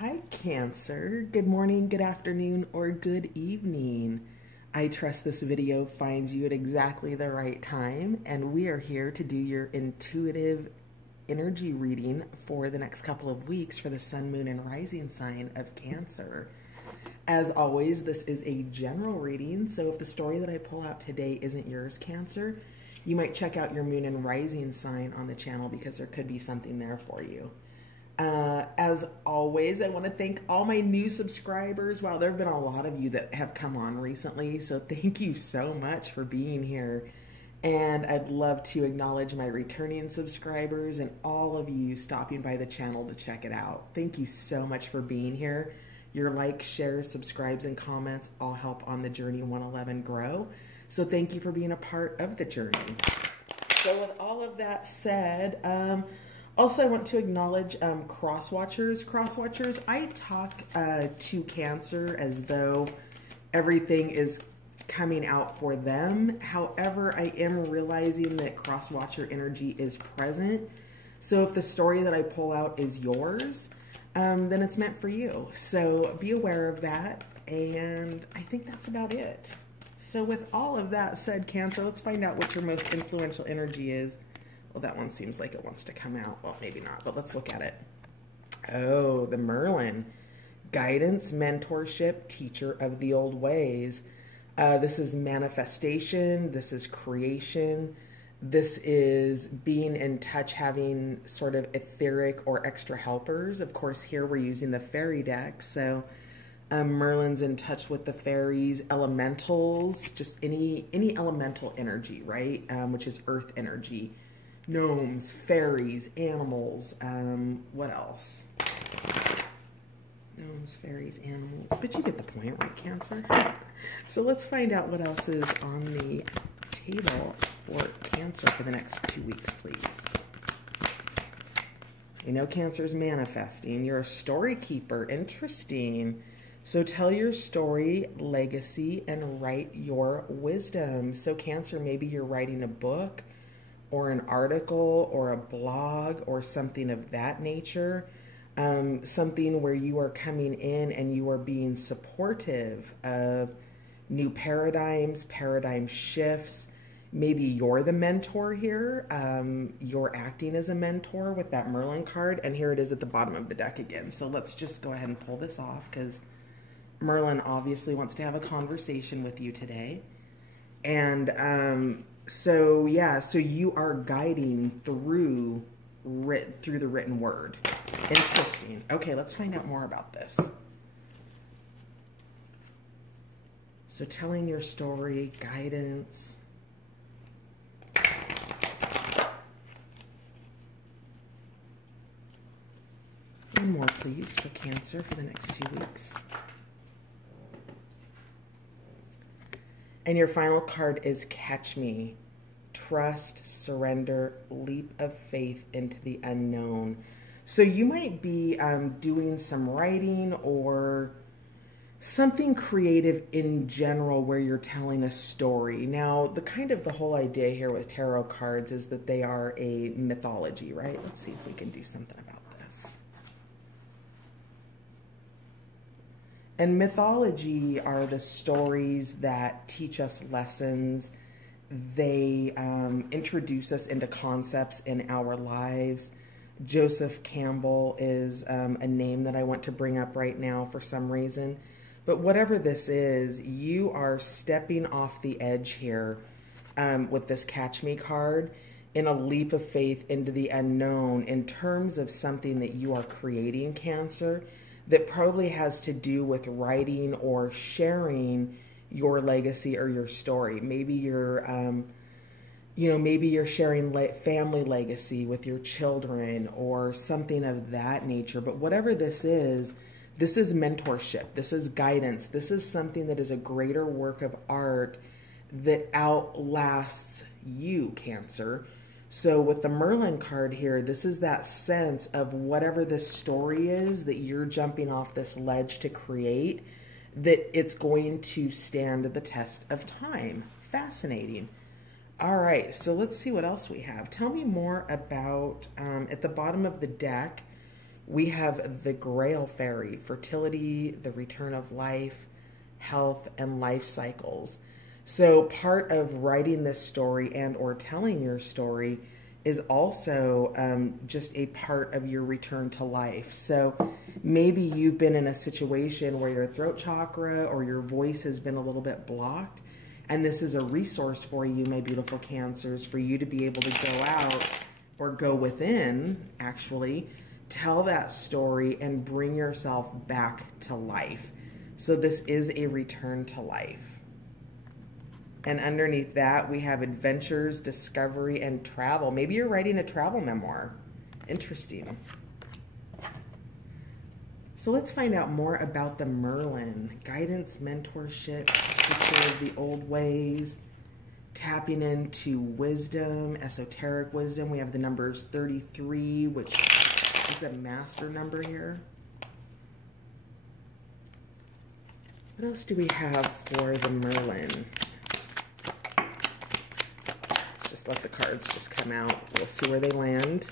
Hi, Cancer. Good morning, good afternoon, or good evening. I trust this video finds you at exactly the right time, and we are here to do your intuitive energy reading for the next couple of weeks for the sun, moon, and rising sign of Cancer. As always, this is a general reading, so if the story that I pull out today isn't yours, Cancer, you might check out your moon and rising sign on the channel because there could be something there for you. As always, I want to thank all my new subscribers. Wow, there have been a lot of you that have come on recently, so thank you so much for being here. And I'd love to acknowledge my returning subscribers and all of you stopping by the channel to check it out. Thank you so much for being here. Your likes, shares, subscribes, and comments all help on the Journey 111 grow. So thank you for being a part of the journey. So with all of that said, also I want to acknowledge cross-watchers. Cross-watchers, I talk to Cancer as though everything is coming out for them. However, I am realizing that cross-watcher energy is present. So if the story that I pull out is yours, then it's meant for you. So be aware of that, and I think that's about it. So with all of that said, Cancer, let's find out what your most influential energy is. Well, that one seems like it wants to come out. Well, maybe not, but let's look at it. Oh, the Merlin. Guidance, mentorship, teacher of the old ways. This is manifestation. This is creation. This is being in touch, having sort of etheric or extra helpers. Of course, here we're using the fairy deck. So Merlin's in touch with the fairies, elementals, just any elemental energy, right? Which is earth energy. Gnomes, fairies, animals, what else? Gnomes, fairies, animals, but you get the point, right, Cancer? So let's find out what else is on the table for Cancer for the next 2 weeks, please. You know Cancer's manifesting. You're a story keeper. Interesting. So tell your story, legacy, and write your wisdom. So Cancer, maybe you're writing a book or an article or a blog or something of that nature. Something where you are coming in and you are being supportive of new paradigms, paradigm shifts. Maybe you're the mentor here. You're acting as a mentor with that Merlin card. And here it is at the bottom of the deck again. So let's just go ahead and pull this off because Merlin obviously wants to have a conversation with you today. And so yeah, so you are guiding through the written word. Interesting. Okay, let's find out more about this. So telling your story, guidance. One more, please, for Cancer for the next 2 weeks. And your final card is Catch Me. Trust, surrender, leap of faith into the unknown. So you might be doing some writing or something creative in general where you're telling a story. Now, the whole idea here with tarot cards is that they are a mythology, right? Let's see if we can do something about this. And mythology are the stories that teach us lessons. They introduce us into concepts in our lives. Joseph Campbell is a name that I want to bring up right now for some reason. But whatever this is, you are stepping off the edge here with this Catch Me card in a leap of faith into the unknown in terms of something that you are creating, Cancer, that probably has to do with writing or sharing your legacy or your story. Maybe you're, maybe you're sharing family legacy with your children or something of that nature. But whatever this is mentorship. This is guidance. This is something that is a greater work of art that outlasts you, Cancer. So with the Merlin card here, this is that sense of whatever this story is that you're jumping off this ledge to create, that it's going to stand the test of time. Fascinating. All right, so let's see what else we have. Tell me more about, at the bottom of the deck, We have the Grail Fairy, fertility, the return of life, health, and life cycles. So part of writing this story and or telling your story is also just a part of your return to life. So maybe you've been in a situation where your throat chakra or your voice has been a little bit blocked, and this is a resource for you, my beautiful Cancers, for you to be able to go out or go within, actually, tell that story and bring yourself back to life. So this is a return to life. And underneath that, we have adventures, discovery, and travel. Maybe you're writing a travel memoir. Interesting. So let's find out more about the Merlin. Guidance, mentorship, future of the old ways, tapping into wisdom, esoteric wisdom. We have the numbers 33, which is a master number here. What else do we have for the Merlin? Let's just let the cards just come out. We'll see where they land,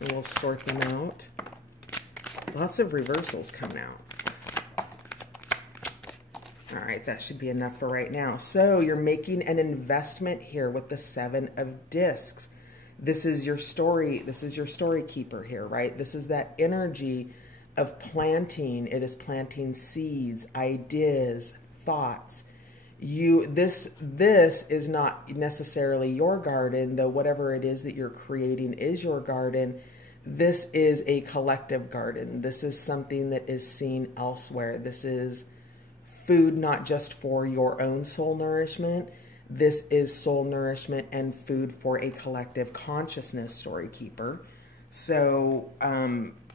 and we'll sort them out. Lots of reversals coming out. All right, that should be enough for right now. So you're making an investment here with the 7 of Discs. This is your story. This is your story keeper here, right? This is that energy of planting. It is planting seeds, ideas, thoughts. This is not necessarily your garden, though whatever it is that you're creating is your garden. This is a collective garden. This is something that is seen elsewhere. This is food not just for your own soul nourishment. This is soul nourishment and food for a collective consciousness, story keeper. So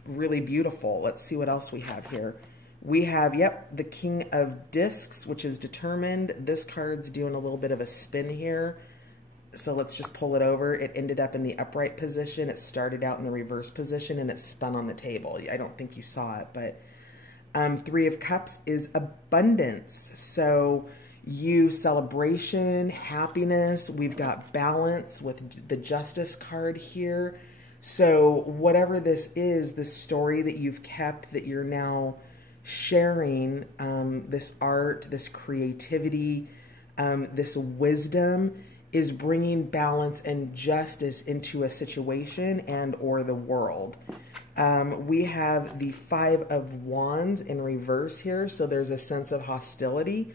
really beautiful. Let's see what else we have here. We have, yep, the King of Discs, which is determined. This card's doing a little bit of a spin here. So let's just pull it over. It ended up in the upright position. It started out in the reverse position and it spun on the table. I don't think you saw it, but 3 of Cups is abundance. So celebration, happiness. We've got balance with the Justice card here. So whatever this is, the story that you've kept that you're now sharing, this art, this creativity, this wisdom is bringing balance and justice into a situation and or the world. We have the 5 of Wands in reverse here, so there's a sense of hostility.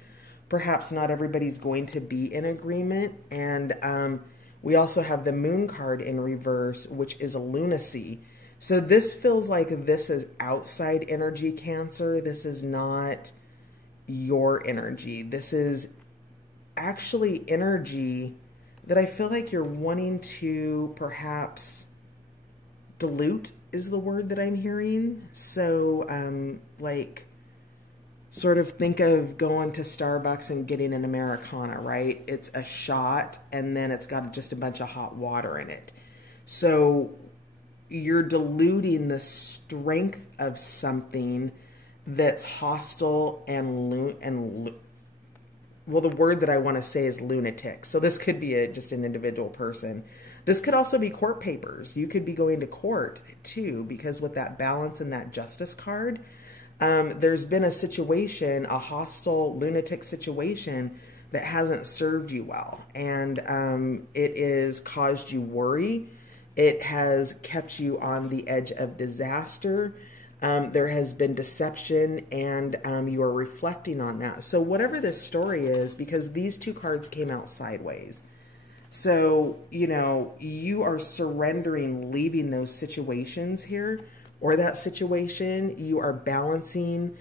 Perhaps not everybody's going to be in agreement. And we also have the Moon card in reverse, which is a lunacy. So this feels like this is outside energy, Cancer. This is not your energy. This is actually energy that I feel like you're wanting to perhaps dilute is the word that I'm hearing. So like sort of think of going to Starbucks and getting an Americano, right? It's a shot and then it's got just a bunch of hot water in it. So you're diluting the strength of something that's hostile and well, the word that I want to say is lunatic. So this could be just an individual person. This could also be court papers. You could be going to court too, because with that balance and that Justice card, there's been a situation, a hostile, lunatic situation that hasn't served you well. And it has caused you worry. It has kept you on the edge of disaster. There has been deception, and you are reflecting on that. So whatever this story is, because these 2 cards came out sideways. So, you know, you are surrendering, leaving those situations here, or that situation. You are balancing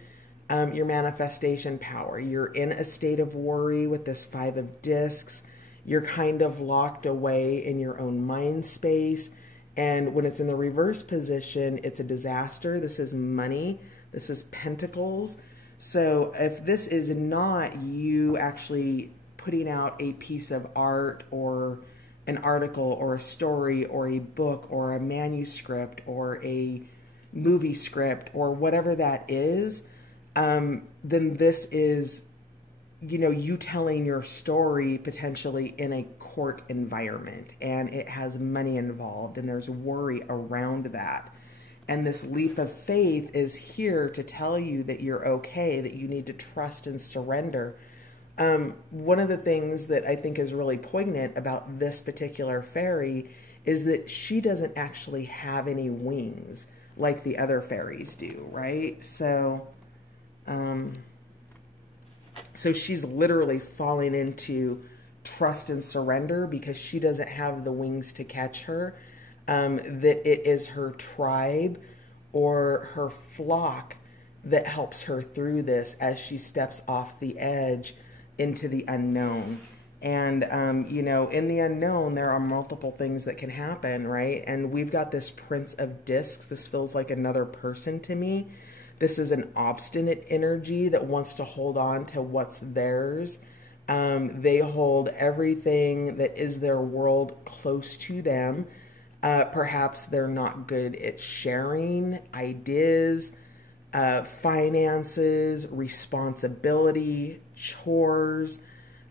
your manifestation power. You're in a state of worry with this 5 of Discs. You're kind of locked away in your own mind space. And when it's in the reverse position, it's a disaster. This is money. This is Pentacles. So if this is not you actually putting out a piece of art or an article or a story or a book or a manuscript or a movie script or whatever that is, then this is, you know, you telling your story potentially in a court environment, and it has money involved and there's worry around that. And this leap of faith is here to tell you that you're okay, that you need to trust and surrender. One of the things that I think is really poignant about this particular fairy is that she doesn't actually have any wings like the other fairies do, right? So she's literally falling into trust and surrender because she doesn't have the wings to catch her. That it is her tribe or her flock that helps her through this as she steps off the edge into the unknown. And, you know, in the unknown, there are multiple things that can happen, right? And we've got this Prince of Discs. This feels like another person to me. This is an obstinate energy that wants to hold on to what's theirs. They hold everything that is their world close to them. Perhaps they're not good at sharing ideas, finances, responsibility, chores,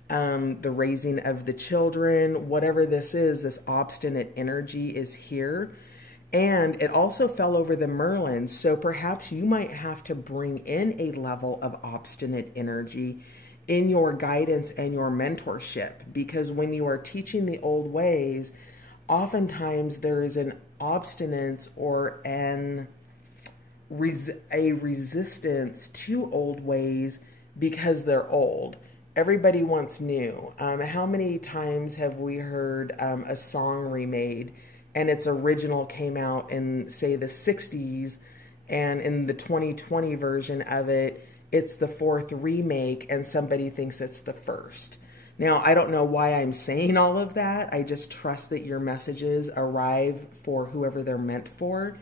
the raising of the children, whatever this is, this obstinate energy is here. And it also fell over the Merlin. So perhaps you might have to bring in a level of obstinate energy in your guidance and your mentorship, because when you are teaching the old ways, oftentimes there is an obstinance or a resistance to old ways because they're old. Everybody wants new. How many times have we heard a song remade and its original came out in, say, the 60s, and in the 2020 version of it, it's the 4th remake and somebody thinks it's the 1st. Now, I don't know why I'm saying all of that. I just trust that your messages arrive for whoever they're meant for.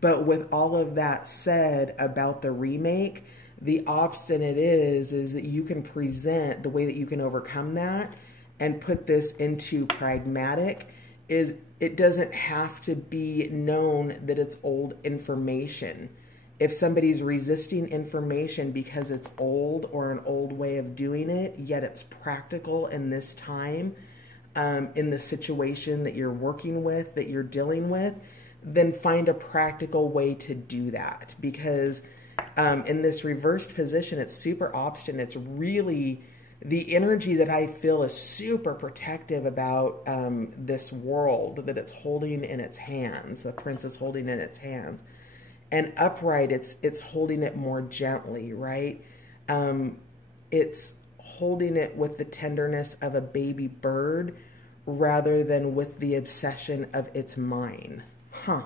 But with all of that said about the remake, the obstinate is that you can present the way that you can overcome that and put this into pragmatic is it doesn't have to be known that it's old information. If somebody's resisting information because it's old or an old way of doing it, yet it's practical in this time, in the situation that you're working with, that you're dealing with, then find a practical way to do that. Because in this reversed position, it's super obstinate. It's really the energy that I feel is super protective about this world that it's holding in its hands, the prince is holding in its hands. And upright, it's holding it more gently, right? It's holding it with the tenderness of a baby bird rather than with the obsession of its mine. Huh.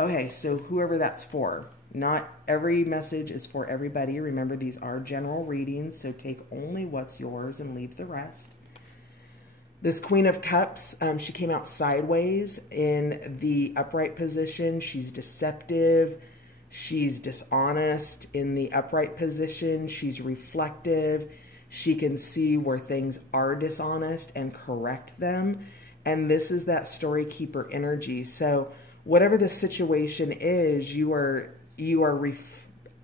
Okay, so whoever that's for. Not every message is for everybody. Remember, these are general readings, so take only what's yours and leave the rest. This Queen of Cups, she came out sideways in the upright position. She's deceptive. She's dishonest in the upright position. She's reflective. She can see where things are dishonest and correct them. And this is that story keeper energy. So whatever the situation is, I'm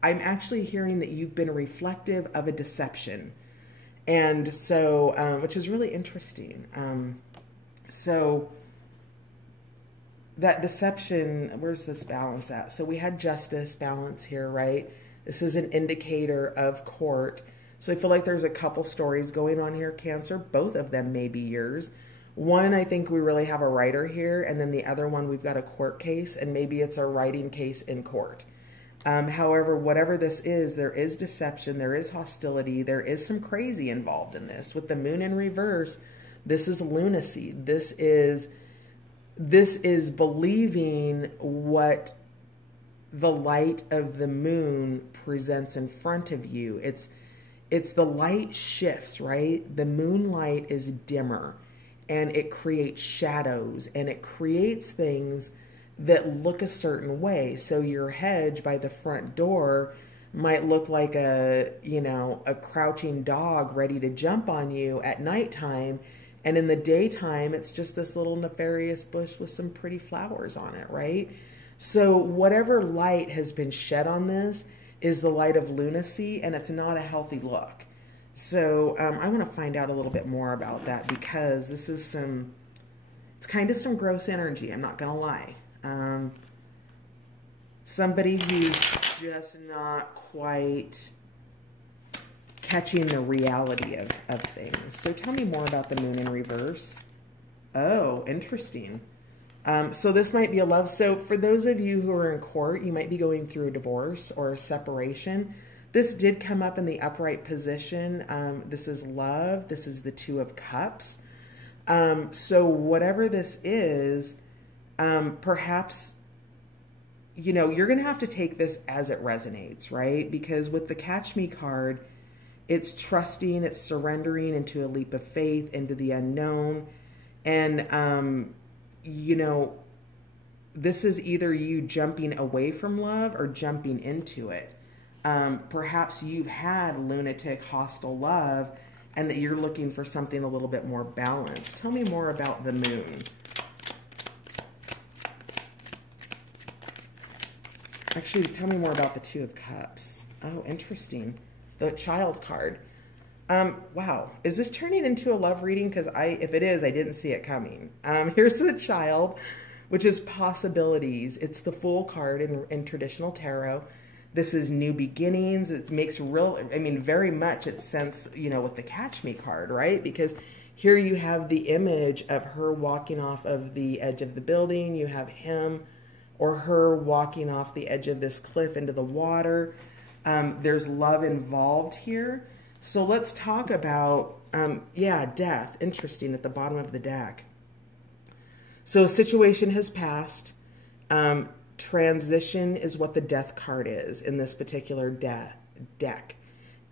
actually hearing that you've been reflective of a deception. And so, which is really interesting. So that deception, where's this balance at? So we had justice balance here, right? This is an indicator of court. So I feel like there's a couple stories going on here, Cancer. Both of them may be yours. One, I think we really have a writer here. And then the other one, we've got a court case. And maybe it's a writing case in court. However, whatever this is, there is deception, there is hostility, there is some crazy involved in this. With the moon in reverse, this is lunacy. This is believing what the light of the moon presents in front of you. It's the light shifts, right? The moonlight is dimmer and it creates shadows and it creates things that look a certain way. So your hedge by the front door might look like a crouching dog ready to jump on you at nighttime. And in the daytime, it's just this little nefarious bush with some pretty flowers on it, right? So whatever light has been shed on this is the light of lunacy, and it's not a healthy look. So I want to find out a little bit more about that, because this is it's kind of some gross energy, I'm not going to lie. Somebody who's just not quite catching the reality of things. So tell me more about the moon in reverse. Oh, interesting. So this might be a love. So for those of you who are in court, you might be going through a divorce or a separation. This did come up in the upright position. This is love. This is the Two of Cups. So whatever this is, perhaps, you know, you're going to have to take this as it resonates, right? Because with the Catch Me card, it's trusting, it's surrendering into a leap of faith, into the unknown. And, you know, this is either you jumping away from love or jumping into it. Perhaps you've had lunatic, hostile love, and that you're looking for something a little bit more balanced. Tell me more about the moon. Actually, tell me more about the Two of Cups. Oh, interesting. The Child card. Wow. Is this turning into a love reading? Because if it is, I didn't see it coming. Here's the Child, which is possibilities. It's the Fool card in traditional tarot. This is new beginnings. It makes very much its sense, you know, with the Catch Me card, right? Because here you have the image of her walking off of the edge of the building. You have him or her walking off the edge of this cliff into the water. There's love involved here. So let's talk about, death. Interesting, at the bottom of the deck. So a situation has passed. Transition is what the Death card is in this particular deck.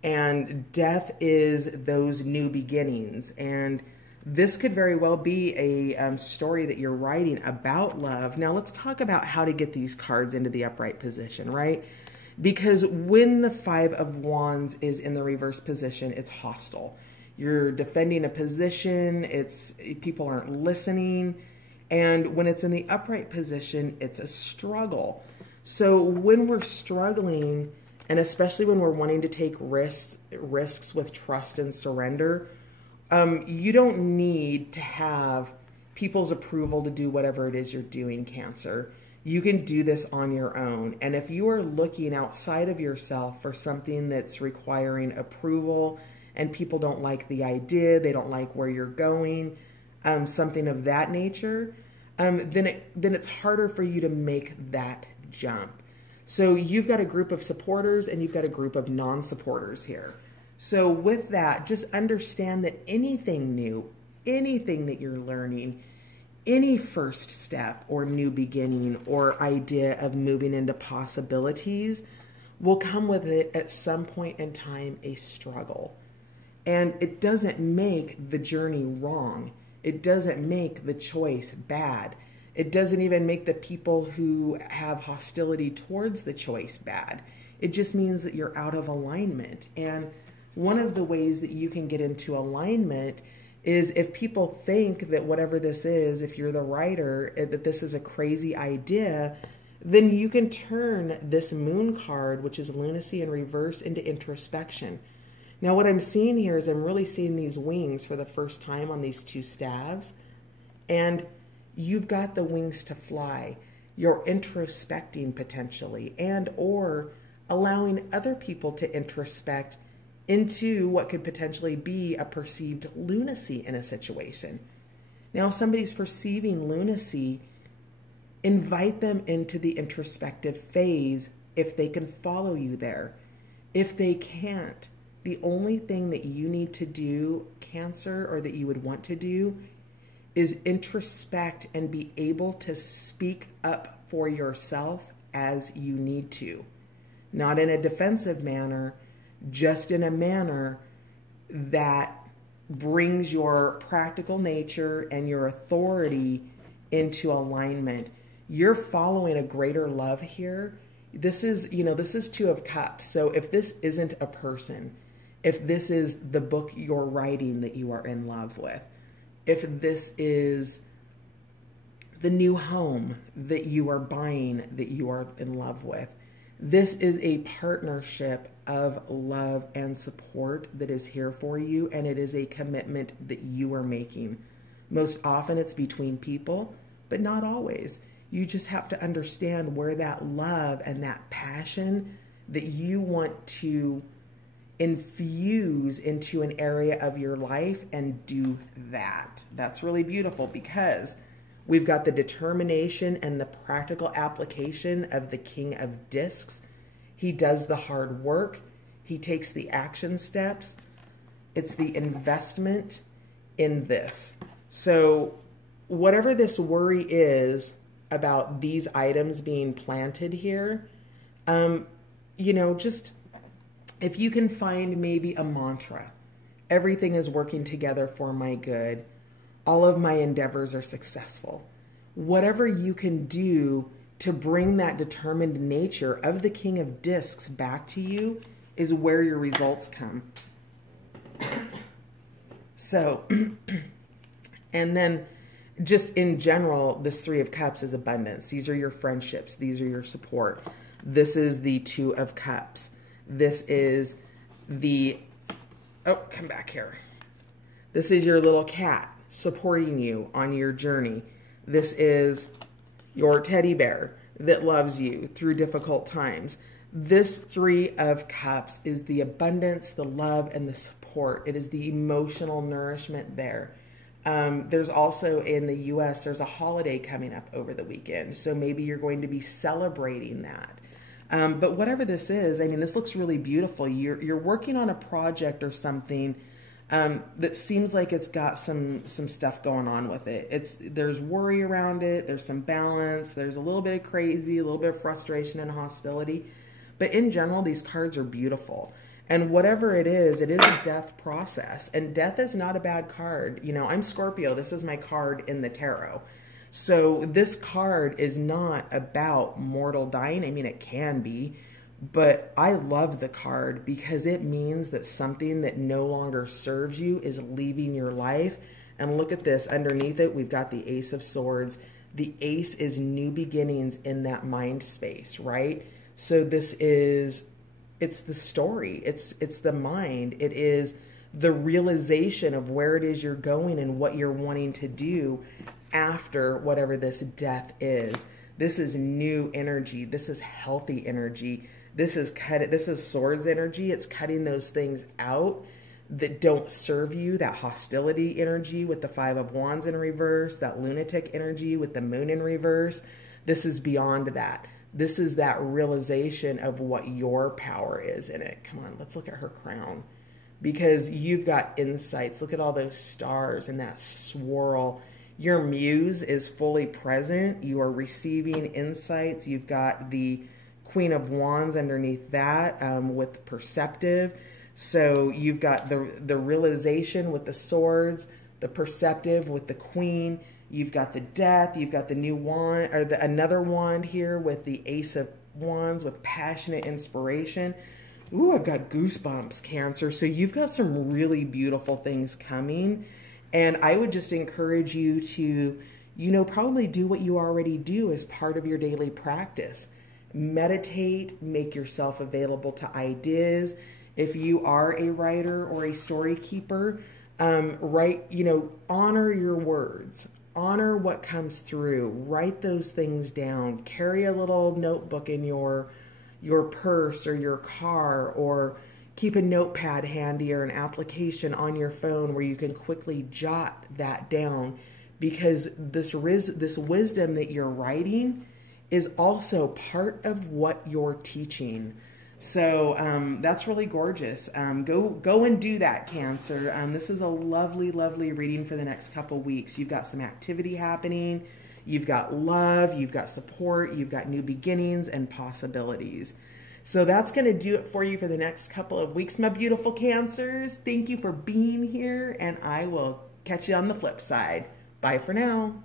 And death is those new beginnings. And this could very well be a story that you're writing about love. Now let's talk about how to get these cards into the upright position, right? Because when the Five of Wands is in the reverse position, it's hostile. You're defending a position, people aren't listening. And when it's in the upright position, it's a struggle. So when we're struggling, and especially when we're wanting to take risks with trust and surrender, you don't need to have people's approval to do whatever it is you're doing, Cancer. You can do this on your own. And if you are looking outside of yourself for something that's requiring approval and people don't like the idea, they don't like where you're going, something of that nature, then it's harder for you to make that jump. So you've got a group of supporters and you've got a group of non-supporters here. So with that, just understand that anything new, anything that you're learning, any first step or new beginning or idea of moving into possibilities will come with it at some point in time a struggle. And it doesn't make the journey wrong. It doesn't make the choice bad. It doesn't even make the people who have hostility towards the choice bad. It just means that you're out of alignment. And one of the ways that you can get into alignment is if people think that whatever this is, if you're the writer, that this is a crazy idea, then you can turn this Moon card, which is lunacy in reverse, into introspection. Now what I'm seeing here is I'm really seeing these wings for the first time on these two staves, and you've got the wings to fly. You're introspecting potentially, and or allowing other people to introspect into what could potentially be a perceived lunacy in a situation. Now, if somebody's perceiving lunacy, invite them into the introspective phase if they can follow you there. If they can't, the only thing that you need to do, Cancer, or that you would want to do, is introspect and be able to speak up for yourself as you need to. Not in a defensive manner, just in a manner that brings your practical nature and your authority into alignment. You're following a greater love here. This is, this is Two of Cups. So if this isn't a person, if this is the book you're writing that you are in love with, if this is the new home that you are buying that you are in love with, this is a partnership of love and support that is here for you, and it is a commitment that you are making. Most often it's between people, but not always. You just have to understand where that love and that passion that you want to infuse into an area of your life and do that. That's really beautiful because we've got the determination and the practical application of the King of Discs. He does the hard work. He takes the action steps. It's the investment in this. So whatever this worry is about these items being planted here, you know, just if you can find maybe a mantra, everything is working together for my good. All of my endeavors are successful. Whatever you can do to bring that determined nature of the King of Discs back to you is where your results come. So, and then just in general, this Three of Cups is abundance. These are your friendships. These are your support. This is the Two of Cups. This is the, oh, come back here. This is your little cat supporting you on your journey. This is your teddy bear that loves you through difficult times. This Three of Cups is the abundance, the love, and the support. It is the emotional nourishment there. There's also in the US, there's a holiday coming up over the weekend. So maybe you're going to be celebrating that. But whatever this is, I mean, this looks really beautiful. You're working on a project or something that seems like it's got some stuff going on with it. There's worry around it. There's some balance. There's a little bit of crazy, a little bit of frustration and hostility. But in general, these cards are beautiful. And whatever it is a death process. And death is not a bad card. You know, I'm Scorpio. This is my card in the tarot. So this card is not about mortal dying. I mean, it can be, but I love the card because it means that something that no longer serves you is leaving your life. And look at this. Underneath it, we've got the Ace of Swords. The Ace is new beginnings in that mind space, right? So this is, it's the story. It's the mind. It is the realization of where it is you're going and what you're wanting to do after whatever this death is. This is new energy. This is healthy energy. This is swords energy. It's cutting those things out that don't serve you, that hostility energy with the Five of Wands in reverse, that lunatic energy with the Moon in reverse. This is beyond that. This is that realization of what your power is in it. Come on, let's look at her crown. Because you've got insights. Look at all those stars and that swirl. Your muse is fully present. You are receiving insights. You've got the Queen of Wands underneath that with perceptive. So you've got the realization with the swords, the perceptive with the Queen. You've got the death. You've got the new wand, or another wand here with the Ace of Wands with passionate inspiration. Ooh, I've got goosebumps, Cancer. So you've got some really beautiful things coming. And I would just encourage you to, you know, probably do what you already do as part of your daily practice. Meditate, make yourself available to ideas. If you are a writer or a story keeper, write, you know, honor your words. Honor what comes through. Write those things down. Carry a little notebook in your purse or your car, or keep a notepad handy or an application on your phone where you can quickly jot that down, because this wisdom that you're writing is also part of what you're teaching. So that's really gorgeous. Go and do that, Cancer. This is a lovely, lovely reading for the next couple weeks. You've got some activity happening. You've got love. You've got support. You've got new beginnings and possibilities. So that's going to do it for you for the next couple of weeks, my beautiful Cancers. Thank you for being here, and I will catch you on the flip side. Bye for now.